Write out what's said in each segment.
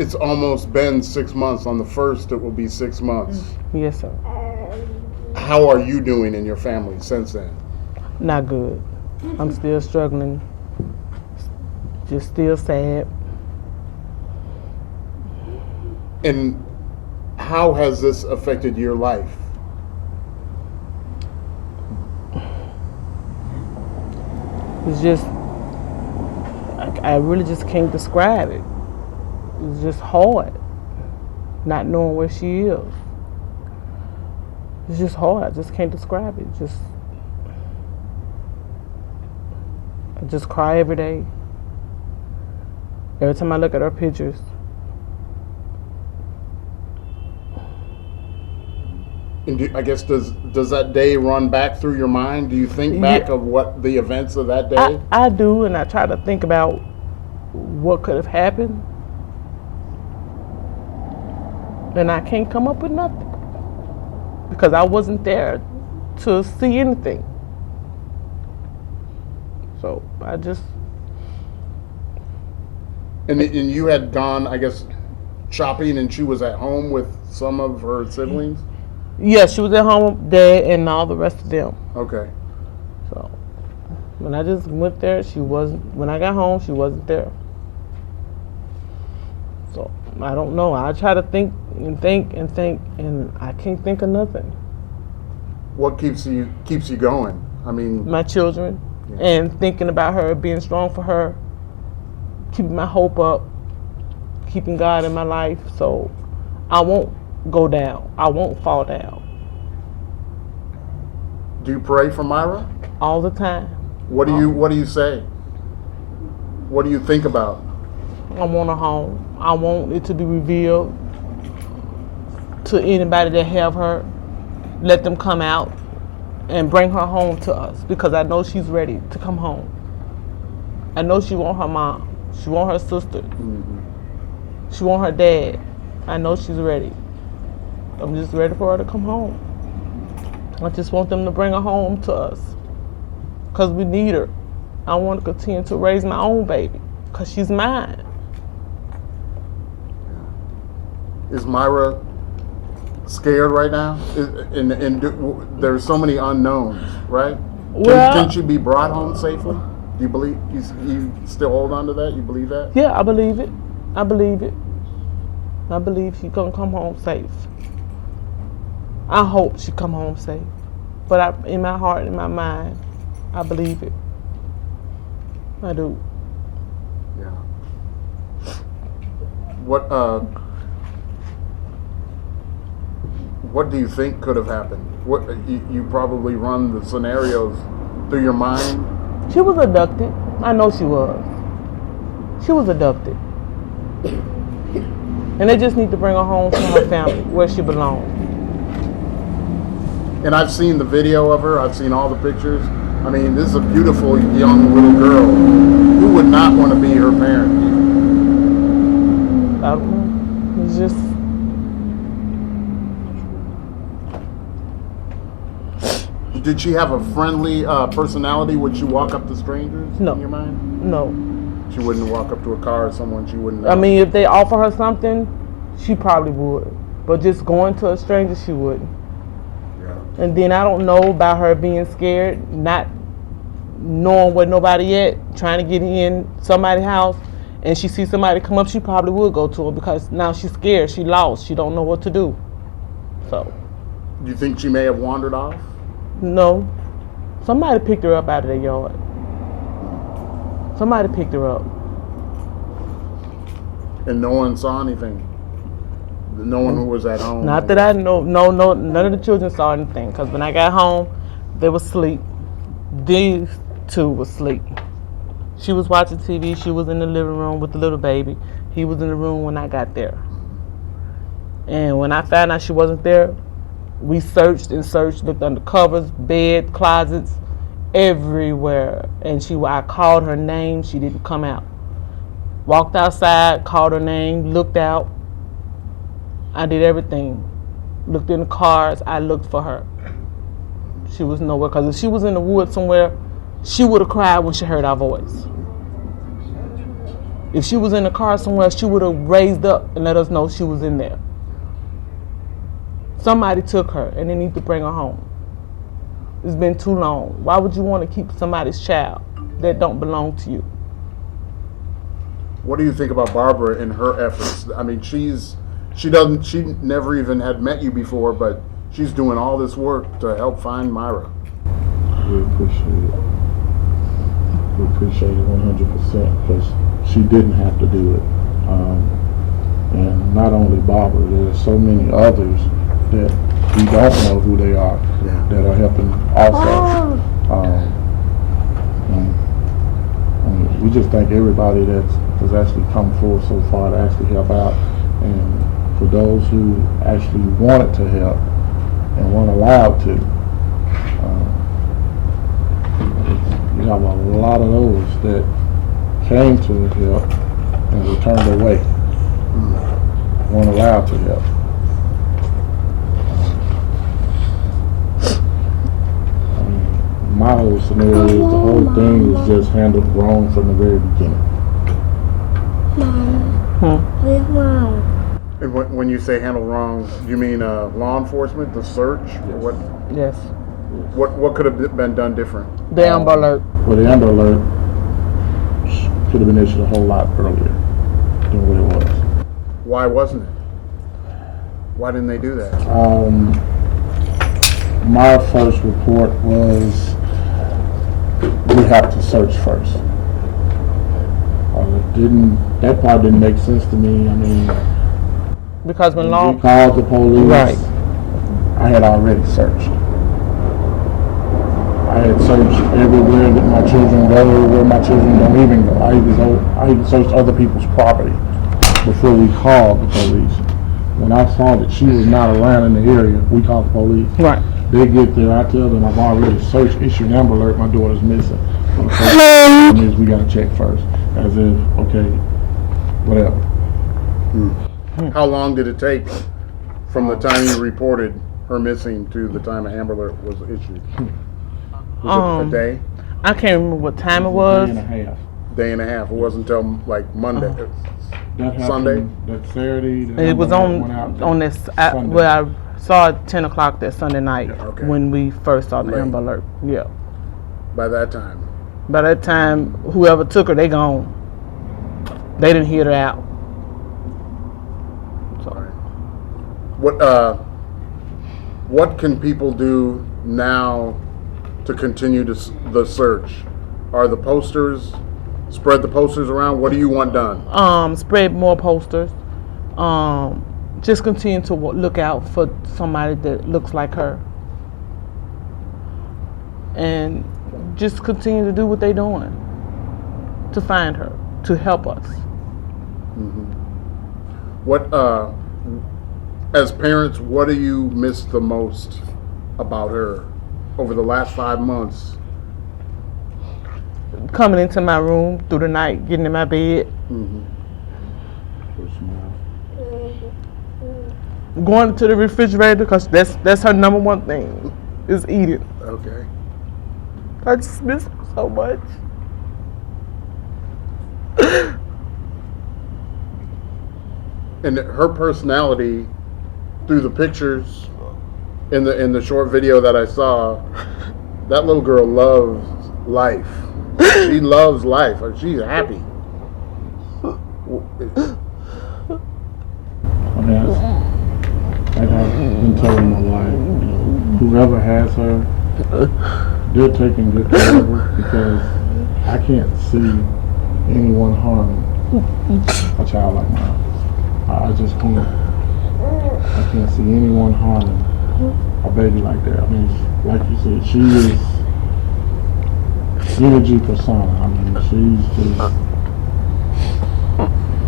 It's almost been 6 months. On the 1st, it will be 6 months. Yes, sir. How are you doing in your family since then? Not good. I'm still struggling. Just still sad. And how has this affected your life? It's just, I really just can't describe it. It's just hard, not knowing where she is. It's just hard. I just can't describe it. I just cry every day. Every time I look at her pictures. And I guess does that day run back through your mind? Do you think back of what the events of that day? I do, and I try to think about what could have happened. And I can't come up with nothing. Because I wasn't there to see anything. So I just... And you had gone, I guess, shopping, and she was at home with some of her siblings? Yeah, she was at home with Dad and all the rest of them. Okay. So when I just went there, she wasn't. When I got home, she wasn't there. So I don't know. I try to think and think and think, and I can't think of nothing. What keeps you going? I mean, My children, yeah. And thinking about her, being strong for her, keeping my hope up, keeping God in my life, so I won't go down. I won't fall down. Do you pray for Myra? All the time. What do you say? What do you think about? I want her home. I want it to be revealed to anybody that have her. Let them come out and bring her home to us, because I know she's ready to come home. I know she want her mom. She want her sister. Mm-hmm. She want her dad. I know she's ready. I'm just ready for her to come home. I just want them to bring her home to us, because we need her. I want to continue to raise my own baby, because she's mine. Is Myra scared right now? There's so many unknowns, right? Can she be brought home safely? Do you believe, you still hold on to that? You believe that? Yeah, I believe it. I believe it. I believe she's gonna come home safe. I hope she come home safe. But in my heart, in my mind, I believe it. I do. Yeah. What do you think could have happened? What you probably run the scenarios through your mind? She was abducted. I know she was. She was abducted. And they just need to bring her home to her family, where she belongs. And I've seen the video of her. I've seen all the pictures. I mean, this is a beautiful young little girl. Who would not want to be her parent? I don't know. It's just... Did she have a friendly personality? Would she walk up to strangers? No. In your mind? No. She wouldn't walk up to a car or someone she wouldn't know. I mean, if they offer her something, she probably would. But just going to a stranger, she wouldn't. Yeah. And then I don't know about her being scared, not knowing where nobody at, trying to get in somebody's house, and she sees somebody come up, she probably would go to her, because now she's scared, she lost, she don't know what to do. So. Do you think she may have wandered off? No. Somebody picked her up out of their yard. Somebody picked her up. And no one saw anything? No one who was at home? Not that I know. No, none of the children saw anything. Because when I got home, they were asleep. These two were asleep. She was watching TV. She was in the living room with the little baby. He was in the room when I got there. And when I found out she wasn't there, we searched and searched, looked under covers, bed, closets, everywhere. And I called her name, she didn't come out. Walked outside, called her name, looked out. I did everything. Looked in the cars, I looked for her. She was nowhere, because if she was in the woods somewhere, she would have cried when she heard our voice. If she was in the car somewhere, she would have raised up and let us know she was in there. Somebody took her and they need to bring her home. It's been too long. Why would you want to keep somebody's child that don't belong to you? What do you think about Barbara and her efforts? I mean, she never even had met you before, but she's doing all this work to help find Myra. We appreciate it. We appreciate it 100% because she didn't have to do it. And not only Barbara, there's so many others that we don't know who they are that are helping also. And we just thank everybody that has actually come forward so far to actually help out. And for those who actually wanted to help and weren't allowed to, we have a lot of those that came to help and were turned away, weren't allowed to help. My whole scenario is the whole thing was just handled wrong from the very beginning. Where's Mom? And when you say handled wrong, you mean law enforcement, the search? Or what? Yes. What could have been done different? The Amber Alert. Well, the Amber Alert could have been issued a whole lot earlier than what it was. Why wasn't it? Why didn't they do that? My first report was we have to search first. That part didn't make sense to me. I mean, Because when we called the police. Right. I had already searched. I had searched everywhere that my children go, where my children don't even go. I even searched other people's property before we called the police. When I saw that she was not around in the area, we called the police. Right. They get there, I tell them I've already searched, issued an Amber Alert, my daughter's missing. That means we gotta check first, as if, okay, whatever. How long did it take from the time you reported her missing to the time an Amber Alert was issued? Was it a day? I can't remember what time it was. Day and a half. Day and a half. It wasn't until like Monday. That happened, Sunday? that Saturday. It was on this. Well, I saw it 10 o'clock that Sunday night Okay. when we first saw the Late. Amber Alert. Yeah. By that time. By that time, whoever took her, they gone. They didn't hear her out. So. What can people do now to continue the search? Are the posters, spread the posters around? What do you want done? Spread more posters. Just continue to look out for somebody that looks like her. And just continue to do what they're doing to find her, to help us. What, as parents, what do you miss the most about her over the last 5 months? Coming into my room through the night, getting in my bed, going to the refrigerator because that's her number one thing, is eating. Okay. I just miss her so much. And her personality, through the pictures, in the short video that I saw, that little girl loves life. She loves life. She's happy. I mean, like I've been telling my wife, whoever has her, they're taking good care of her because I can't see anyone harming a child like mine. I just can't. I can't see anyone harming a baby like that. I mean, like you said, she is energy persona. I mean,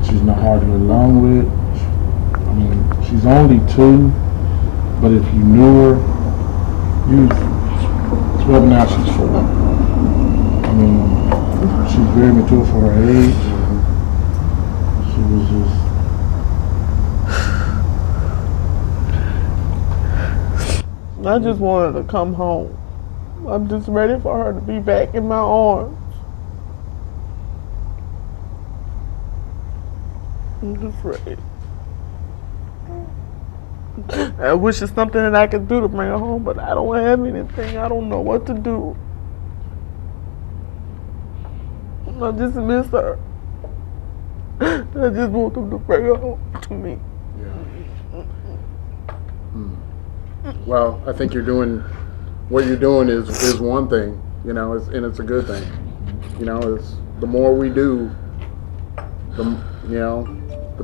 she's not hard to get along with. I mean, she's only 2, but if you knew her, 12 now, she's 4. I mean, she's very mature for her age. She was just. I just wanted to come home. I'm just ready for her to be back in my arms. I'm afraid. I wish it's something that I could do to bring her home, but I don't have anything. I don't know what to do. I just miss her. I just want them to bring her home to me. Yeah. Well, I think what you're doing is one thing, you know, and it's a good thing. You know, it's the more we do, the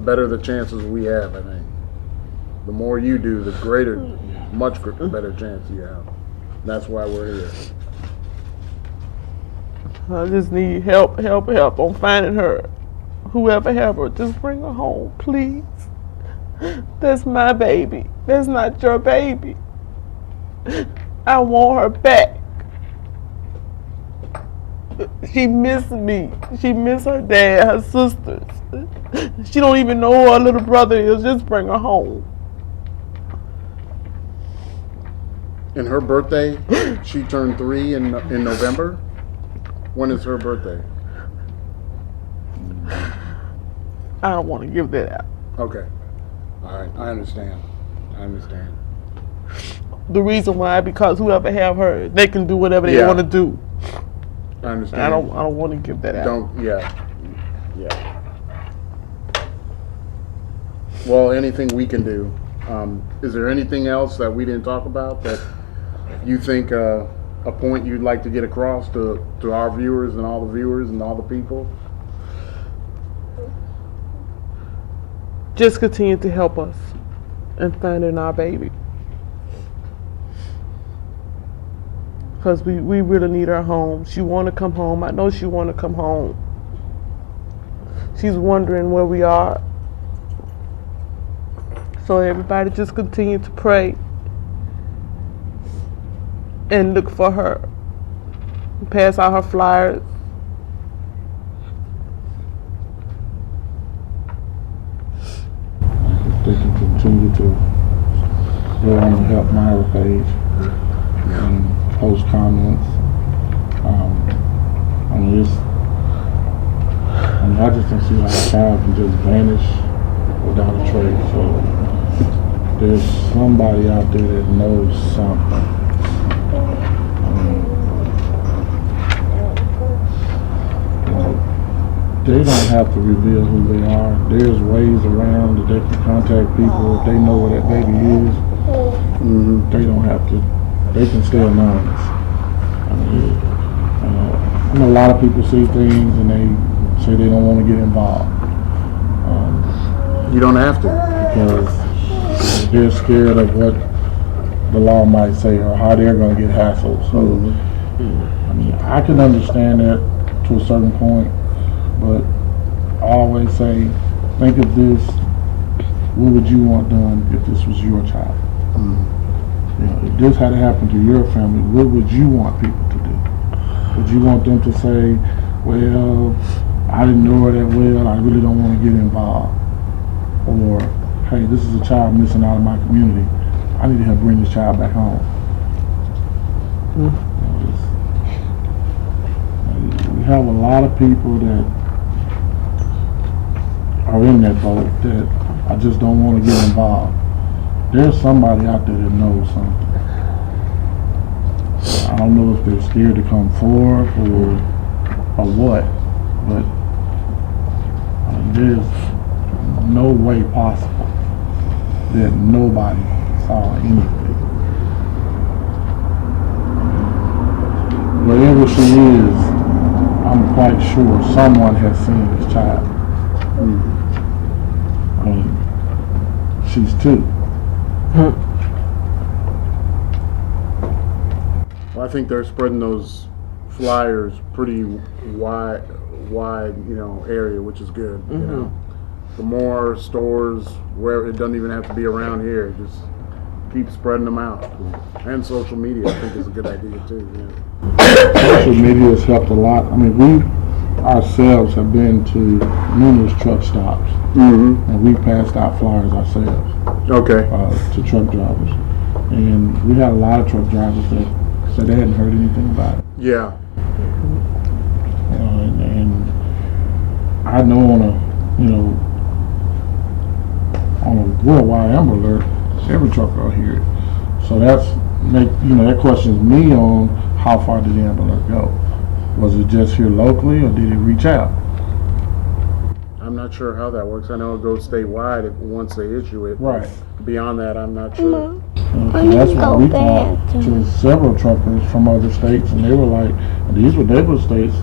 better the chances we have, I think. The more you do, the much better chance you have. That's why we're here. I just need help on finding her. Whoever have her, just bring her home, please. That's my baby. That's not your baby. I want her back. She miss me. She miss her dad, her sisters. She don't even know who her little brother is. Just bring her home. And her birthday, she turned 3 in November. When is her birthday? I don't want to give that out. Okay. All right. I understand. The reason why, because whoever have her, they can do whatever they want to do. I understand. I don't want to give that out. Yeah. Well, anything we can do. Is there anything else that we didn't talk about that you think a point you'd like to get across to our viewers and all the people? Just continue to help us in finding our baby. Because we really need her home. She want to come home. I know she want to come home. She's wondering where we are. So everybody just continue to pray and look for her. Pass out her flyers. If they can continue to go on the Help Myra page and post comments. I just don't see how a child can just vanish without a trace. So there's somebody out there that knows something. They don't have to reveal who they are. There's ways around that they can contact people if they know where that baby is. Mm-hmm. They don't have to. They can stay anonymous. I know a lot of people see things and they say they don't want to get involved. You don't have to. Because they're scared of what the law might say or how they're going to get hassled. So, I can understand that to a certain point. But I always say, think of this, what would you want done if this was your child? If this had happened to your family, what would you want people to do? Would you want them to say, well, I didn't know her that well, I really don't want to get involved? Or, hey, this is a child missing out of my community, I need to help bring this child back home. We have a lot of people that are in that boat that I just don't want to get involved. There's somebody out there that knows something. I don't know if they're scared to come forward or what, but there's no way possible that nobody saw anything. Wherever she is, I'm quite sure someone has seen this child. She's 2. Well, I think they're spreading those flyers pretty wide, area, which is good. You know, the more stores where it doesn't even have to be around here, just keep spreading them out. And social media, I think, is a good idea too. Yeah. Social media has helped a lot. We ourselves have been to numerous truck stops, and we passed out flyers ourselves. Okay. To truck drivers, and we had a lot of truck drivers that said they hadn't heard anything about it. Yeah. And I know on a worldwide Amber Alert, every trucker will hear it. So that questions me on how far did the Amber Alert go? Was it just here locally, or did it reach out? I'm not sure how that works. I know it goes statewide once they issue it. Right. Beyond that, I'm not sure. So that's why we talked to several truckers from other states, and they were like, these were neighbor states.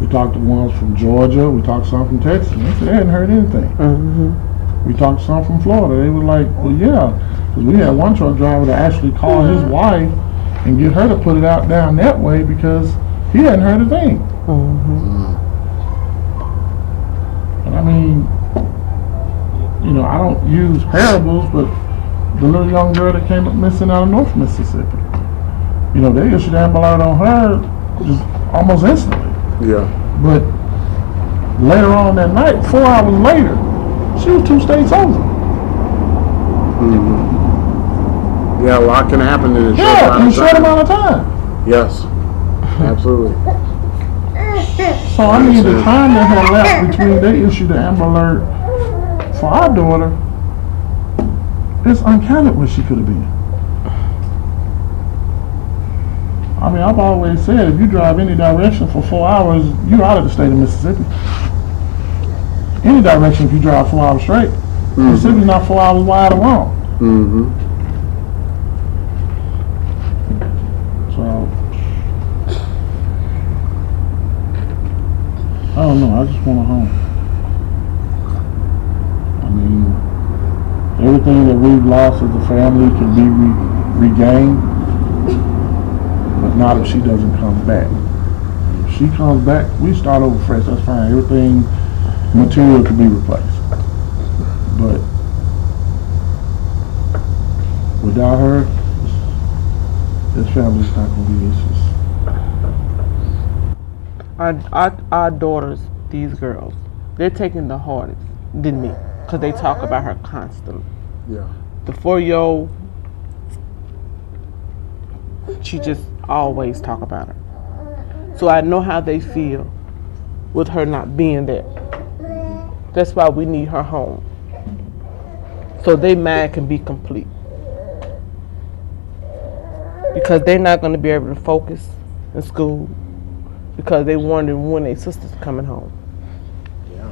We talked to ones from Georgia, we talked to some from Texas, and they said they hadn't heard anything. Mm-hmm. We talked to some from Florida, they were like, well, yeah, because we had one truck driver that actually called his wife and get her to put it out down that way because he hadn't heard a thing. Mm-hmm. And I mean, I don't use parables, but the little young girl that came up missing out of North Mississippi, they issued Amber Alert on her just almost instantly. Yeah. But later on that night, 4 hours later, she was 2 states over. Mm-hmm. Yeah, a lot can happen in a short amount of time. Yes, absolutely. So I mean, the time that had left between they issued the Amber Alert for our daughter, it's uncounted where she could have been. I mean, I've always said, if you drive any direction for 4 hours, you're out of the state of Mississippi. Any direction if you drive 4 hours straight. Mm-hmm. Mississippi's not 4 hours wide or long. Mm-hmm. So, I don't know, I just want a home. I mean, everything that we've lost as a family can be regained. But not if she doesn't come back. If she comes back, we start over fresh. That's fine. Everything material can be replaced. But without her, this family's not going to be easy. Our daughters, these girls, they're taking the hardest than me because they talk about her constantly. Yeah. The 4-year-old, she just always talk about her. So I know how they feel with her not being there. That's why we need her home. So their mind can be complete. Because they're not going to be able to focus in school because they're wondering when their sister's coming home. Yeah.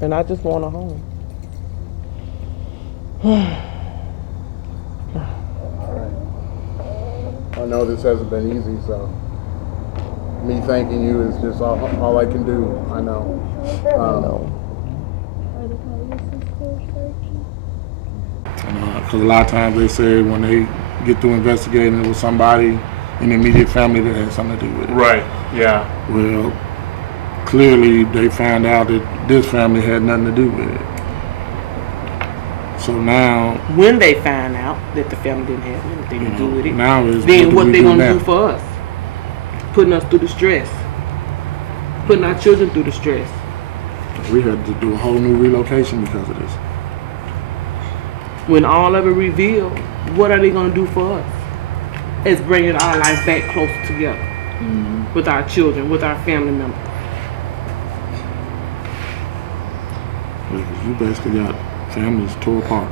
And I just want a home. I know this hasn't been easy, so me thanking you is just all I can do. I know. Because a lot of times they say when they get through investigating, it was somebody in the immediate family that had something to do with it. Right. Yeah. Well, clearly they found out that this family had nothing to do with it. So now, when they find out that the family didn't have anything to do with it, now is then what they gonna now? do for us? Putting us through the stress. Putting our children through the stress. We had to do a whole new relocation because of this. When all of it revealed, what are they gonna do for us? It's bringing our life back closer together with our children, with our family members. You basically got families tore apart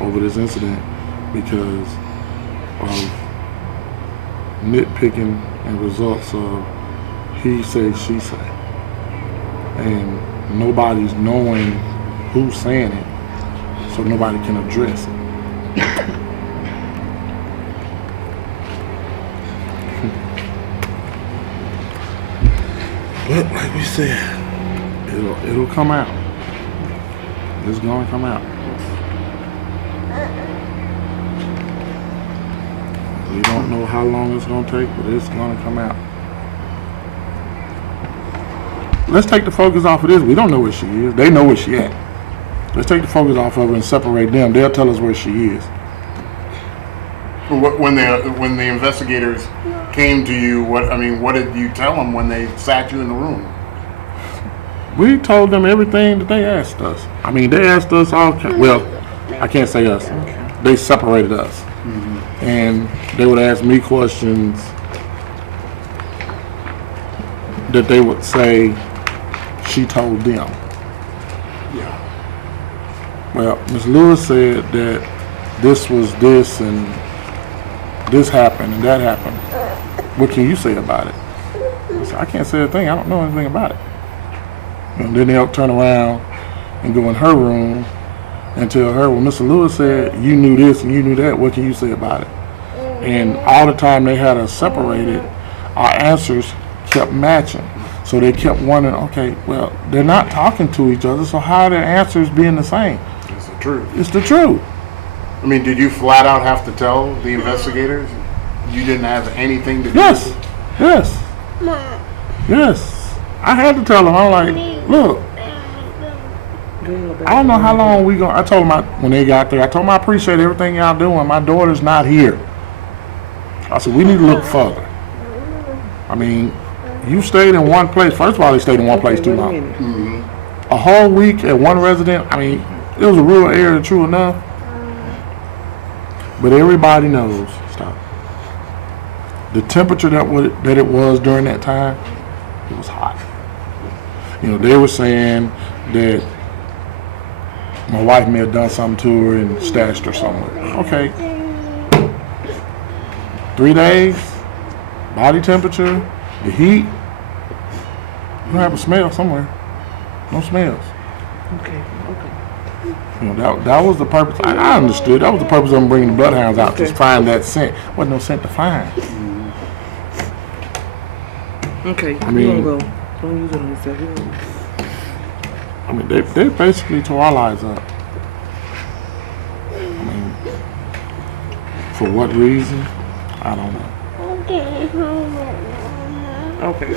over this incident because of nitpicking and results of he say, she say. And nobody's knowing who's saying it, so nobody can address it. But like we said, it'll come out. It's gonna come out. We don't know how long it's gonna take, but it's gonna come out. Let's take the focus off of this. We don't know where she is. They know where she at. Let's take the focus off of her and separate them. They'll tell us where she is. When the investigators came to you, what did you tell them when they sat you in the room? We told them everything that they asked us. I mean, they asked us all. Well, I can't say us. They separated us, and they would ask me questions that they would say she told them. Yeah. Well, Ms. Lewis said that this was this and this happened and that happened. What can you say about it? I said, I can't say a thing. I don't know anything about it. And then they'll turn around and go in her room and tell her, well, Mr. Lewis said you knew this and you knew that. What can you say about it? And all the time they had us separated, our answers kept matching. So they kept wondering, okay, well, they're not talking to each other, so how are their answers being the same? It's the truth. It's the truth. I mean, did you flat out have to tell the investigators you didn't have anything to do Yes, with it? yes, yes. I had to tell them. I'm like, look, I don't know how long we going. I told them when they got there, I told them I appreciate everything y'all doing. My daughter's not here. I said, we need to look further. I mean, you stayed in one place. First of all, they stayed in one place too long. A whole week at one resident. I mean, it was a rural area, true enough. But everybody knows. Stop. The temperature that it was during that time, it was hot. You know, they were saying that my wife may have done something to her and stashed her somewhere. Okay. 3 days, body temperature, the heat. You have a smell somewhere. No smells. Okay. You know, that was the purpose. I understood. That was the purpose of them bringing the bloodhounds out, to find that scent. Wasn't no scent to find. Okay. I mean, you gonna go. Don't use it on yourself. I mean, they basically tore our lives up. I mean, for what reason? I don't know. Okay. Okay.